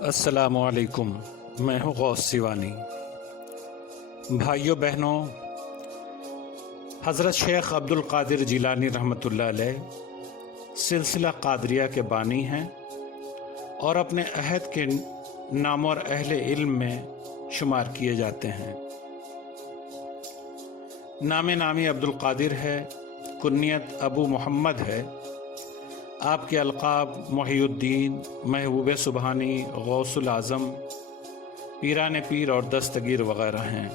السلام علیکم، میں ہوں غوث سیوانی۔ بھائیوں بہنوں، حضرت شیخ عبد القادر جیلانی رحمۃ اللہ علیہ سلسلہ قادریہ کے بانی ہیں اور اپنے عہد کے نامور اہل علم میں شمار کیے جاتے ہیں۔ نام نامی عبد القادر ہے، کنیت ابو محمد ہے۔ آپ کے القاب محی الدین، محبوب سبحانی، غوث العظم، پیران پیر اور دستگیر وغیرہ ہیں۔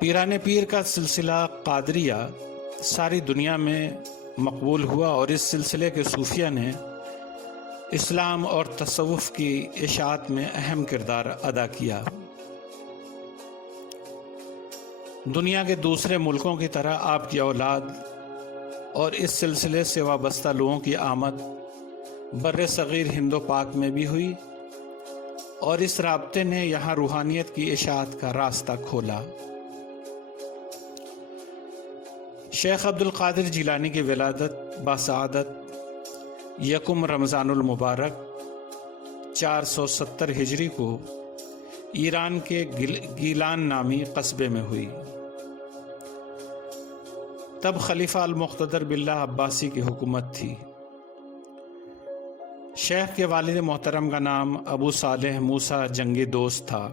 پیران پیر کا سلسلہ قادریہ ساری دنیا میں مقبول ہوا اور اس سلسلے کے صوفیہ نے اسلام اور تصوف کی اشاعت میں اہم کردار ادا کیا۔ دنیا کے دوسرے ملکوں کی طرح آپ کی اولاد اور اس سلسلے سے وابستہ لوگوں کی آمد بر صغیر ہند و پاک میں بھی ہوئی اور اس رابطے نے یہاں روحانیت کی اشاعت کا راستہ کھولا۔ شیخ عبد القادر جیلانی کی ولادت باسعادت یکم رمضان المبارک 470 ہجری کو ایران کے گیلان نامی قصبے میں ہوئی۔ تب خلیفہ المقتدر باللہ عباسی کی حکومت تھی۔ شیخ کے والد محترم کا نام ابو صالح موسیٰ جنگی دوست تھا۔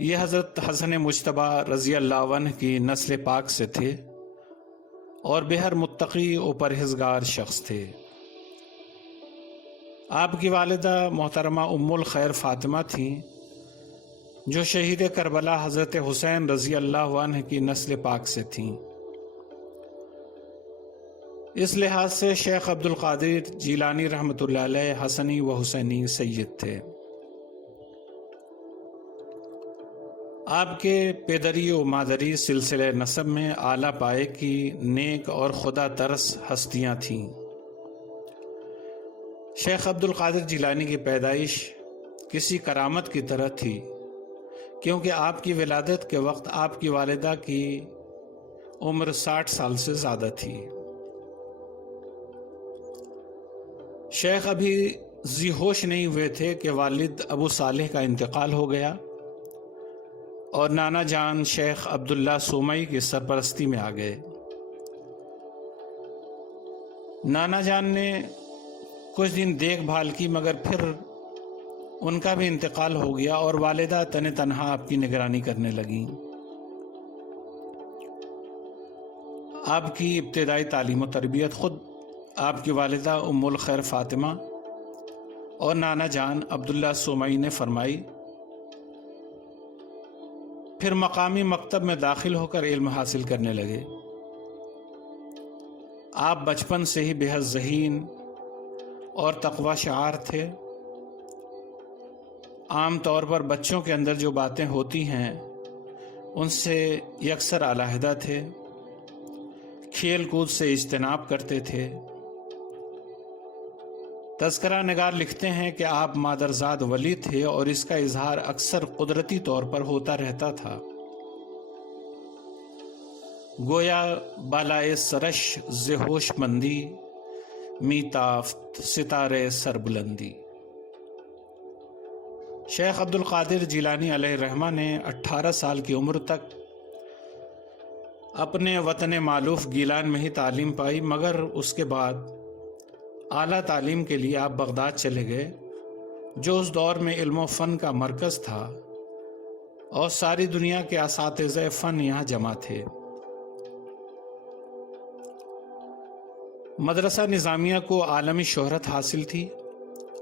یہ حضرت حسن مجتبی رضی اللہ عنہ کی نسل پاک سے تھے اور بہر متقی و پرہیزگار شخص تھے۔ آپ کی والدہ محترمہ ام الخیر فاطمہ تھیں، جو شہید کربلا حضرت حسین رضی اللہ عنہ کی نسل پاک سے تھیں۔ اس لحاظ سے شیخ عبد القادر جیلانی رحمۃ اللہ علیہ حسنی و حسینی سید تھے۔ آپ کے پیدری و مادری سلسلہ نسب میں اعلیٰ پائے کی نیک اور خدا ترس ہستیاں تھیں۔ شیخ عبد القادر جیلانی کی پیدائش کسی کرامت کی طرح تھی، کیونکہ آپ کی ولادت کے وقت آپ کی والدہ کی عمر 60 سال سے زیادہ تھی۔ شیخ ابھی ذی ہوش نہیں ہوئے تھے کہ والد ابو صالح کا انتقال ہو گیا اور نانا جان شیخ عبداللہ سومئی کی سرپرستی میں آ گئے۔ نانا جان نے کچھ دن دیکھ بھال کی، مگر پھر ان کا بھی انتقال ہو گیا اور والدہ تنہا آپ کی نگرانی کرنے لگیں۔ آپ کی ابتدائی تعلیم و تربیت خود آپ کی والدہ ام الخیر فاطمہ اور نانا جان عبداللہ سومئی نے فرمائی۔ پھر مقامی مکتب میں داخل ہو کر علم حاصل کرنے لگے۔ آپ بچپن سے ہی بے حد ذہین اور تقوی شعار تھے۔ عام طور پر بچوں کے اندر جو باتیں ہوتی ہیں ان سے یکسر علیحدہ تھے، کھیل کود سے اجتناب کرتے تھے۔ تذکرہ نگار لکھتے ہیں کہ آپ مادرزاد ولی تھے اور اس کا اظہار اکثر قدرتی طور پر ہوتا رہتا تھا، گویا بالائے سرش ز ہوش مندی می تافت ستارے سربلندی۔ شیخ عبد القادر جیلانی علیہ الرحمہ نے 18 سال کی عمر تک اپنے وطن مالوف گیلان میں ہی تعلیم پائی، مگر اس کے بعد اعلیٰ تعلیم کے لیے آپ بغداد چلے گئے، جو اس دور میں علم و فن کا مرکز تھا اور ساری دنیا کے اساتذہ فن یہاں جمع تھے۔ مدرسہ نظامیہ کو عالمی شہرت حاصل تھی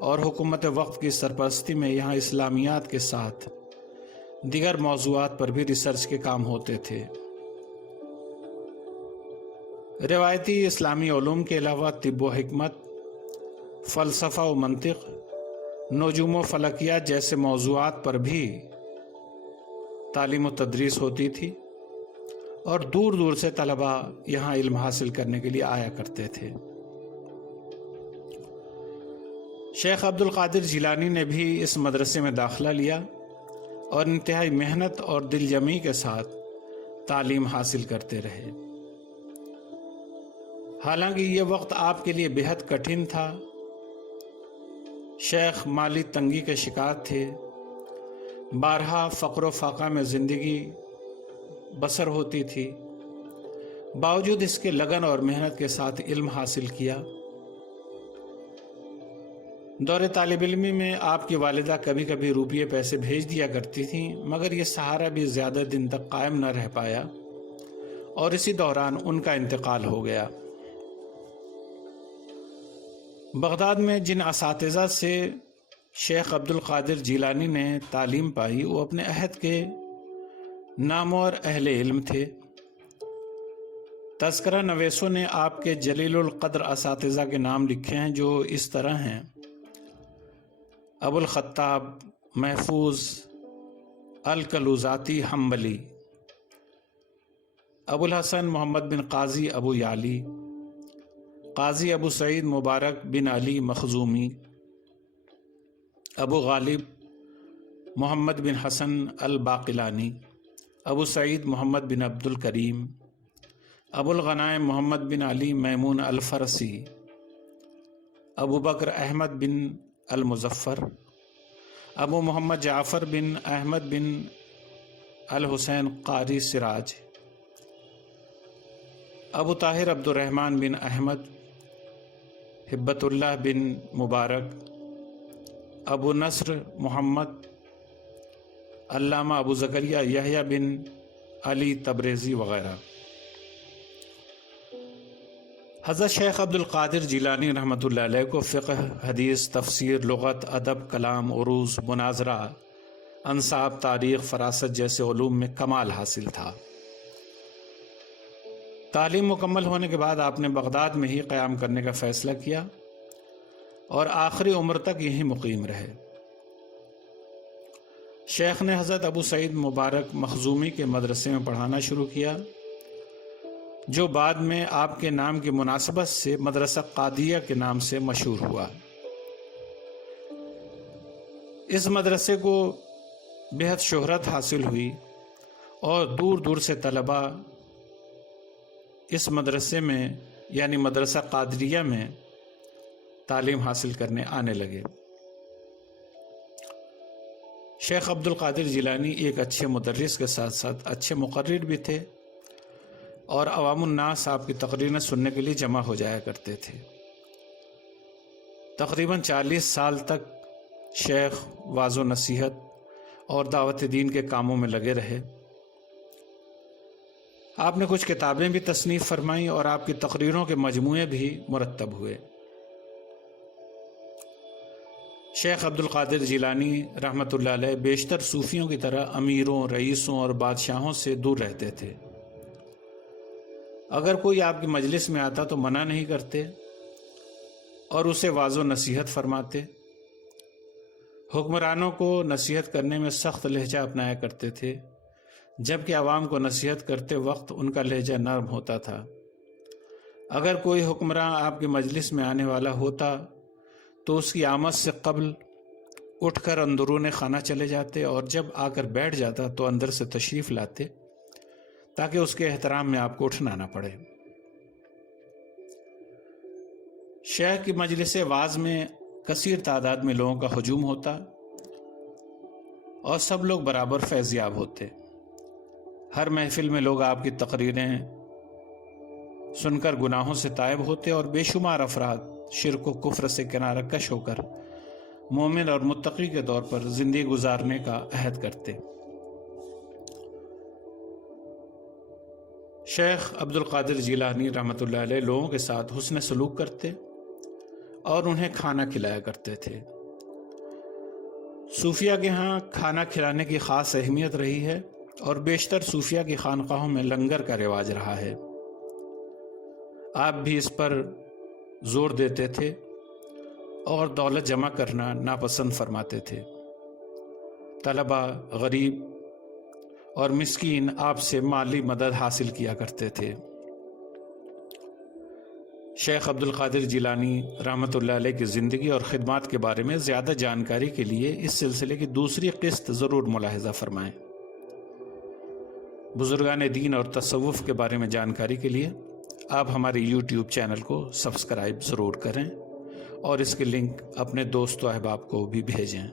اور حکومت وقف کی سرپرستی میں یہاں اسلامیات کے ساتھ دیگر موضوعات پر بھی ریسرچ کے کام ہوتے تھے۔ روایتی اسلامی علوم کے علاوہ طب و حکمت، فلسفہ و منطق، نجوم و فلکیات جیسے موضوعات پر بھی تعلیم و تدریس ہوتی تھی اور دور دور سے طلباء یہاں علم حاصل کرنے کے لیے آیا کرتے تھے۔ شیخ عبد القادر جیلانی نے بھی اس مدرسے میں داخلہ لیا اور انتہائی محنت اور دل جمعی کے ساتھ تعلیم حاصل کرتے رہے۔ حالانکہ یہ وقت آپ کے لیے بہت کٹھن تھا۔ شیخ مالی تنگی کے شکار تھے، بارہا فقر و فاقہ میں زندگی بسر ہوتی تھی، باوجود اس کے لگن اور محنت کے ساتھ علم حاصل کیا۔ دور طالب علمی میں آپ کی والدہ کبھی کبھی روپیے پیسے بھیج دیا کرتی تھیں، مگر یہ سہارا بھی زیادہ دن تک قائم نہ رہ پایا اور اسی دوران ان کا انتقال ہو گیا۔ بغداد میں جن اساتذہ سے شیخ عبد القادر جیلانی نے تعلیم پائی وہ اپنے عہد کے نامور اہل علم تھے۔ تذکرہ نویسوں نے آپ کے جلیل القدر اساتذہ کے نام لکھے ہیں جو اس طرح ہیں: ابو الخطاب محفوظ الکلوزاتی حنبلی، ابو الحسن محمد بن قاضی ابو یعلی، قاضی ابو سعید مبارک بن علی مخزومی، ابو غالب محمد بن حسن الباقلانی، ابو سعید محمد بن عبد الکریم، ابو الغنائم محمد بن علی میمون الفرسی، ابو بکر احمد بن المظفر، ابو محمد جعفر بن احمد بن الحسین قاری سراج، ابو طاہر عبد الرحمن بن احمد، ہبت اللہ بن مبارک، ابو نصر محمد، علامہ ابو زکریا یحییٰ بن علی تبریزی وغیرہ۔ حضرت شیخ عبد القادر جیلانی رحمۃ اللہ علیہ کو فقہ، حدیث، تفسیر، لغت، ادب، کلام، عروض، مناظرہ، انساب، تاریخ، فراست جیسے علوم میں کمال حاصل تھا۔ تعلیم مکمل ہونے کے بعد آپ نے بغداد میں ہی قیام کرنے کا فیصلہ کیا اور آخری عمر تک یہیں مقیم رہے۔ شیخ نے حضرت ابو سعید مبارک مخزومی کے مدرسے میں پڑھانا شروع کیا، جو بعد میں آپ کے نام کی مناسبت سے مدرسہ قادیہ کے نام سے مشہور ہوا۔ اس مدرسے کو بہت شہرت حاصل ہوئی اور دور دور سے طلباء اس مدرسے میں یعنی مدرسہ قادریہ میں تعلیم حاصل کرنے آنے لگے۔ شیخ عبد القادر جیلانی ایک اچھے مدرس کے ساتھ ساتھ اچھے مقرر بھی تھے اور عوام الناس آپ کی تقریریں سننے کے لیے جمع ہو جایا کرتے تھے۔ تقریباً 40 سال تک شیخ واعظ و نصیحت اور دعوت دین کے کاموں میں لگے رہے۔ آپ نے کچھ کتابیں بھی تصنیف فرمائیں اور آپ کی تقریروں کے مجموعے بھی مرتب ہوئے۔ شیخ عبد القادر جیلانی رحمۃ اللہ علیہ بیشتر صوفیوں کی طرح امیروں، رئیسوں اور بادشاہوں سے دور رہتے تھے۔ اگر کوئی آپ کی مجلس میں آتا تو منع نہیں کرتے اور اسے واعظ و نصیحت فرماتے۔ حکمرانوں کو نصیحت کرنے میں سخت لہجہ اپنایا کرتے تھے، جبکہ عوام کو نصیحت کرتے وقت ان کا لہجہ نرم ہوتا تھا۔ اگر کوئی حکمراں آپ کی مجلس میں آنے والا ہوتا تو اس کی آمد سے قبل اٹھ کر اندرون خانہ چلے جاتے اور جب آ کر بیٹھ جاتا تو اندر سے تشریف لاتے تاکہ اس کے احترام میں آپ کو اٹھنا نہ پڑے۔ شیخ کی مجلس واعظ میں کثیر تعداد میں لوگوں کا ہجوم ہوتا اور سب لوگ برابر فیض یاب ہوتے۔ ہر محفل میں لوگ آپ کی تقریریں سن کر گناہوں سے تائب ہوتے اور بے شمار افراد شرک و کفر سے کنارہ کش ہو کر مومن اور متقی کے طور پر زندگی گزارنے کا عہد کرتے۔ شیخ عبد القادر جیلانی رحمۃ اللہ علیہ لوگوں کے ساتھ حسن سلوک کرتے اور انہیں کھانا کھلایا کرتے تھے۔ صوفیہ کے ہاں کھانا کھلانے کی خاص اہمیت رہی ہے اور بیشتر صوفیہ کی خانقاہوں میں لنگر کا رواج رہا ہے۔ آپ بھی اس پر زور دیتے تھے اور دولت جمع کرنا ناپسند فرماتے تھے۔ طلباء، غریب اور مسکین آپ سے مالی مدد حاصل کیا کرتے تھے۔ شیخ عبد القادر جیلانی رحمۃ اللہ علیہ کی زندگی اور خدمات کے بارے میں زیادہ جانکاری کے لیے اس سلسلے کی دوسری قسط ضرور ملاحظہ فرمائیں۔ بزرگان دین اور تصوف کے بارے میں جانکاری کے لیے آپ ہمارے YouTube چینل کو سبسکرائب ضرور کریں اور اس کے لنک اپنے دوست و احباب کو بھی بھیجیں۔